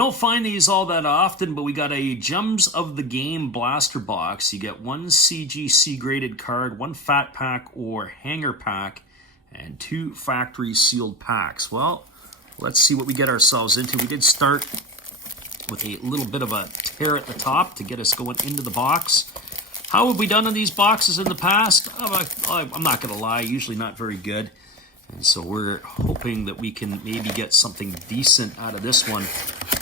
don't find these all that often, but we got a Gems of the Game blaster box. You get one CGC graded card, one fat pack or hanger pack, and 2 factory sealed packs. Well, let's see what we get ourselves into. We did start with a little bit of a tear at the top to get us going into the box. How have we done on these boxes in the past? I'm not going to lie, usually not very good. And so we're hoping that we can maybe get something decent out of this one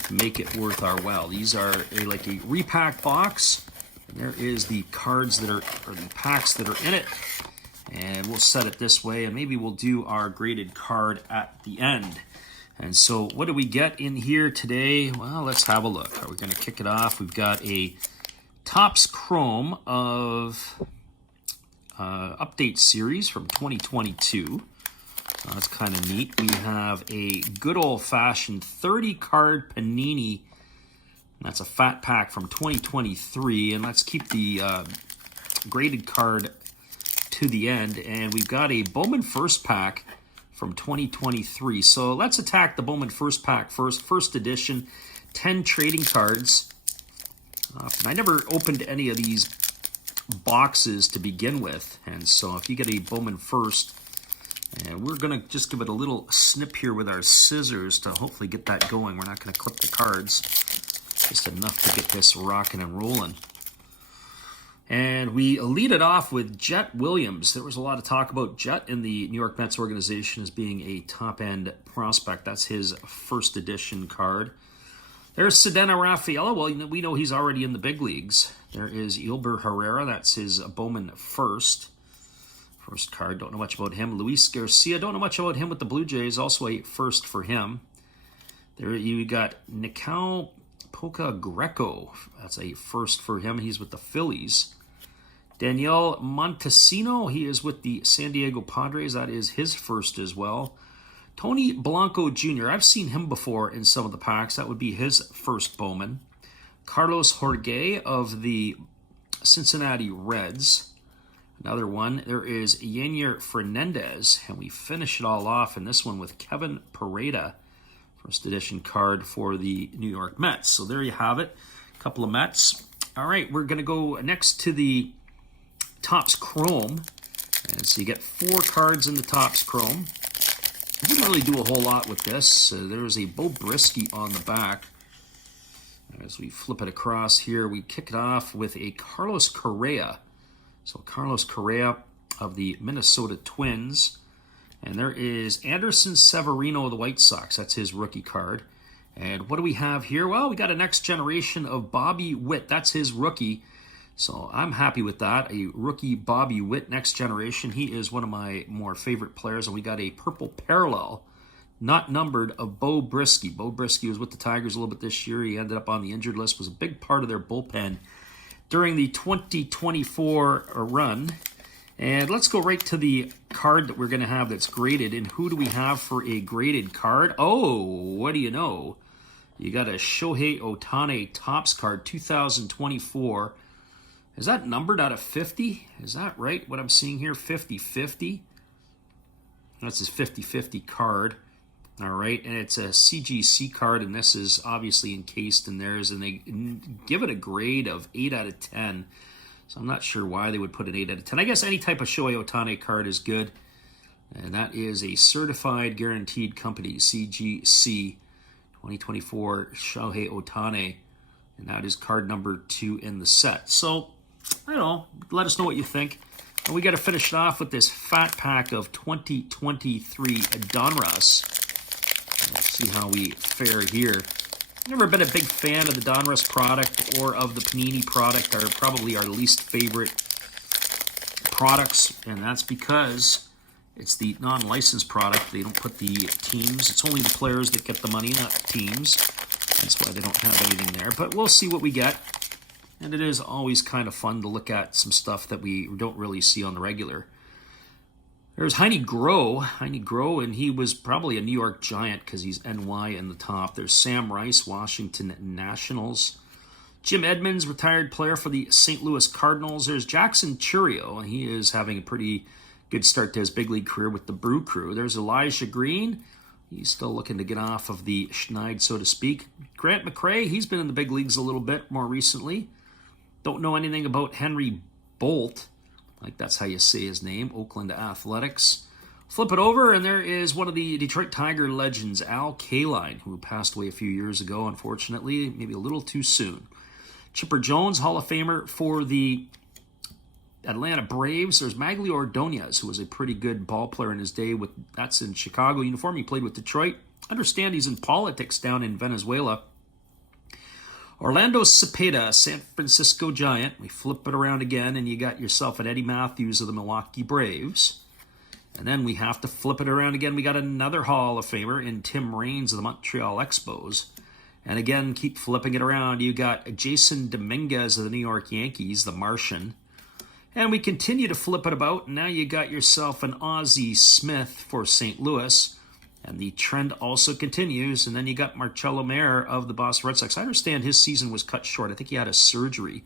to make it worth our while. These are like a repack box. And there is the cards that are, or the packs that are in it. And we'll set it this way, and maybe we'll do our graded card at the end. And so what do we get in here today? Well, let's have a look. We're going to kick it off. We've got a Topps Chrome of Update Series from 2022. That's kind of neat. We have a good old-fashioned 30-card Panini. That's a fat pack from 2023. And let's keep the graded card to the end. And we've got a Bowman First Pack from 2023. So let's attack the Bowman First Pack first. First edition, 10 trading cards. I never opened any of these boxes to begin with. And so if you get a Bowman First, and we're going to just give it a little snip here with our scissors to hopefully get that going. We're not going to clip the cards. Just enough to get this rocking and rolling. And we lead it off with Jet Williams. There was a lot of talk about Jet in the New York Mets organization as being a top-end prospect. That's his first edition card. There's Cedena Rafaela. Well, we know he's already in the big leagues. There is Yolber Herrera. That's his Bowman First. First card, don't know much about him. Luis Garcia, don't know much about him with the Blue Jays. Also a first for him. There you got Nicao Poca Greco. That's a first for him. He's with the Phillies. Daniel Montesino, he is with the San Diego Padres. That is his first as well. Tony Blanco Jr., I've seen him before in some of the packs. That would be his first Bowman. Carlos Jorge of the Cincinnati Reds. Another one, there is Yanier Fernandez, and we finish it all off in this one with Kevin Pareda, first edition card for the New York Mets. So there you have it, a couple of Mets. All right, we're going to go next to the Topps Chrome, and so you get 4 cards in the Topps Chrome. I didn't really do a whole lot with this. There's a Bo Brisky on the back. As we flip it across here, we kick it off with a Carlos Correa. So Carlos Correa of the Minnesota Twins. And there is Anderson Severino of the White Sox. That's his rookie card. And what do we have here? Well, we got a next generation of Bobby Witt. That's his rookie. So I'm happy with that. A rookie Bobby Witt, next generation. He is one of my more favorite players. And we got a purple parallel, not numbered, of Bo Brisky. Bo Brisky was with the Tigers a little bit this year. He ended up on the injured list, was a big part of their bullpen during the 2024 run. And let's go right to the card that we're going to have that's graded. And who do we have for a graded card? Oh, what do you know? You got a Shohei Ohtani Topps card, 2024. Is that numbered out of 50? Is that right, what I'm seeing here? 50-50? That's his 50-50 card. All right, and it's a CGC card, and this is obviously encased in theirs, and they give it a grade of 8 out of 10. So I'm not sure why they would put an 8 out of 10. I guess any type of Shohei Ohtani card is good. And that is a Certified Guaranteed Company, CGC, 2024 Shohei Ohtani. And that is card number 2 in the set. So, I don't know, let us know what you think. And we got to finish it off with this fat pack of 2023 Donruss. Let's see how we fare here. Never been a big fan of the Donruss product or of the Panini product. Are probably our least favorite products, and that's because it's the non-licensed product. They don't put the teams. It's only the players that get the money, not the teams. That's why they don't have anything there. But we'll see what we get. And it is always kind of fun to look at some stuff that we don't really see on the regular. There's Heine Groh, and he was probably a New York Giant because he's NY in the top. There's Sam Rice, Washington Nationals. Jim Edmonds, retired player for the St. Louis Cardinals. There's Jackson Chourio, and he is having a pretty good start to his big league career with the Brew Crew. There's Elijah Green. He's still looking to get off of the schneid, so to speak. Grant McRae, he's been in the big leagues a little bit more recently. Don't know anything about Henry Bolt. Like that's how you say his name, Oakland Athletics. Flip it over, and there is one of the Detroit Tiger legends, Al Kaline, who passed away a few years ago, unfortunately, maybe a little too soon. Chipper Jones, Hall of Famer for the Atlanta Braves. There's Maglio Ordonez, who was a pretty good ball player in his day. That's in Chicago uniform. He played with Detroit. Understand he's in politics down in Venezuela. Orlando Cepeda, San Francisco Giant. We flip it around again, and you got yourself an Eddie Matthews of the Milwaukee Braves. And then we have to flip it around again. We got another Hall of Famer in Tim Raines of the Montreal Expos. And again, keep flipping it around. You got Jason Dominguez of the New York Yankees, the Martian. And we continue to flip it about. Now you got yourself an Ozzie Smith for St. Louis. And the trend also continues. And then you got Marcelo Mayer of the Boston Red Sox. I understand his season was cut short. I think he had a surgery.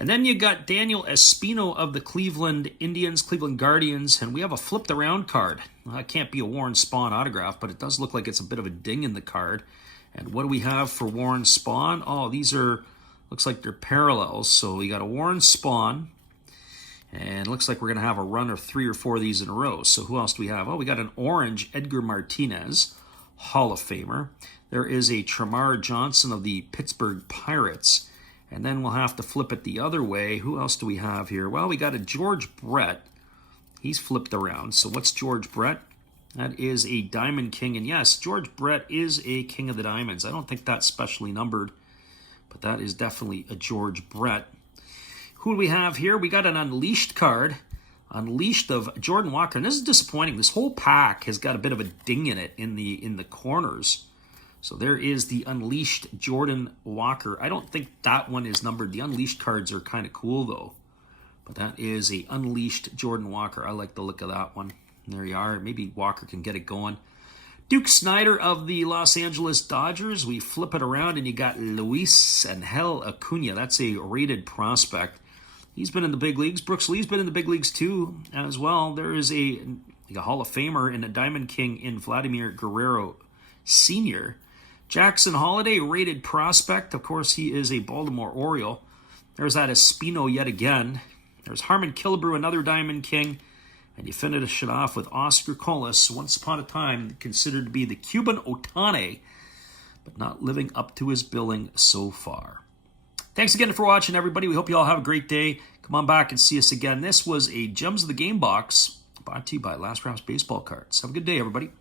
And then you got Daniel Espino of the Cleveland Indians, Cleveland Guardians, and we have a flipped around card. Well, that can't be a Warren Spahn autograph, but it does look like it's a bit of a ding in the card. And what do we have for Warren Spahn? Oh, these are, looks like they're parallels. So we got a Warren Spahn, and looks like we're going to have a run of 3 or 4 of these in a row. So who else do we have? Oh, we got an orange Edgar Martinez, Hall of Famer. There is a Tremar Johnson of the Pittsburgh Pirates. And then we'll have to flip it the other way. Who else do we have here? Well, we got a George Brett. He's flipped around. So what's George Brett? That is a Diamond King. And yes, George Brett is a King of the Diamonds. I don't think that's specially numbered, but that is definitely a George Brett. Who do we have here? We got an Unleashed card. Unleashed of Jordan Walker. And this is disappointing. This whole pack has got a bit of a ding in it in the corners. So there is the Unleashed Jordan Walker. I don't think that one is numbered. The Unleashed cards are kind of cool, though. But that is a Unleashed Jordan Walker. I like the look of that one. There you are. Maybe Walker can get it going. Duke Snider of the Los Angeles Dodgers. We flip it around, and you got Luis Angel Acuna. That's a rated prospect. He's been in the big leagues. Brooks Lee's been in the big leagues, too, as well. There is a Hall of Famer and a Diamond King in Vladimir Guerrero Sr., Jackson Holiday, rated prospect. Of course, he is a Baltimore Oriole. There's that Espino yet again. There's Harmon Killebrew, another Diamond King. And you finish it off with Oscar Colas, once upon a time considered to be the Cuban Ohtani, but not living up to his billing so far. Thanks again for watching, everybody. We hope you all have a great day. Come on back and see us again. This was a Gems of the Game box brought to you by Last Rounds Baseball Cards. Have a good day, everybody.